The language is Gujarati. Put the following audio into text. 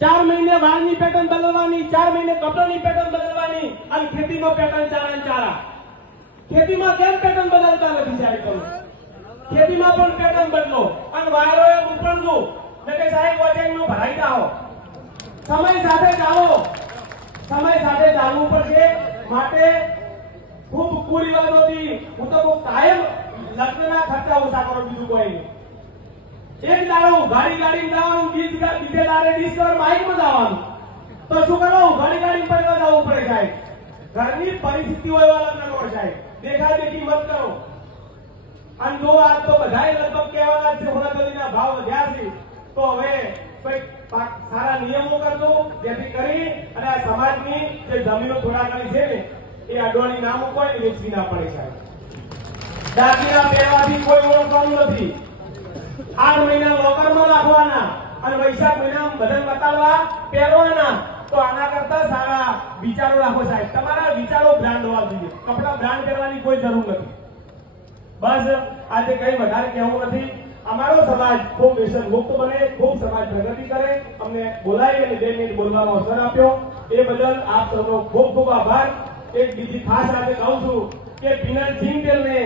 4 મહિને વાળની પેટર્ન બદલવાની, 4 મહિને કપડાની પેટર્ન બદલવાની, અને ખેતીમાં પેટર્ન ચારા. ખેતીમાં કેમ પેટર્ન બદલતા નથી સાહેબ તમે? ખેતીમાં પણ પેટર્ન બદલો અને વાયરોએ ઉપરનું કે સાહેબ વચનનું ભરાઈ જાઓ. સમય સાથે ચાલવું પડશે. માટે ખૂબ કુરિવાજોથી હું તો કાયમ લગ્નના ખર્ચા ઓછા કરો, બીજું કોઈ નહીં. એક દાડો ગાડી જવાનું, બીજે દાડે ડિસ્કવર બાઇકમાં જવાનું, તો શું કરવું? ગાડી પર જવું પડે સાહેબ. ઘરની પરિસ્થિતિ હોય એવા લગ્ન કરો સાહેબ. દેખી મત કરો. અને જો આજ તો બધાય લગભગ કહેવાના છે સોનાચાંદીના ભાવ વધ્યા છે, તો હવે કઈક સારા નિયમો કરજો, જેથી કરી અને આ સમાજની જે જમીનો થોડા ઘણી છે ને એ અડવાણી ના મૂકો ને વેચવી ના પડે સાહેબ. દાગીના પહેરવાથી કોઈ ઓળખવાનું નથી. 8 મહિના લોકરમાં રાખવાના અને વૈશાખ મહિનામાં બદલ બતાવવા પહેરવાના. તો આના કરતા સારા વિચારો રાખો સાહેબ. તમારા વિચારો બ્રાન્ડ હોવા જોઈએ. કપડા બ્રાન્ડ કરવાની કોઈ જરૂર નથી. બસ આજે કઈ વધારે કહેવું નથી. અમારો સમાજ ખૂબ વ્યસન મુક્ત બને, ખૂબ સમાજ પ્રગતિ કરે. અમને બોલાવી અને 2 મિનિટ બોલવાનો અવસર આપ્યો એ બદલ આપ સૌનો ખૂબ ખૂબ આભાર. એક બીજી ખાસ આજે કહું છું કે પિનલ જિંગટેલને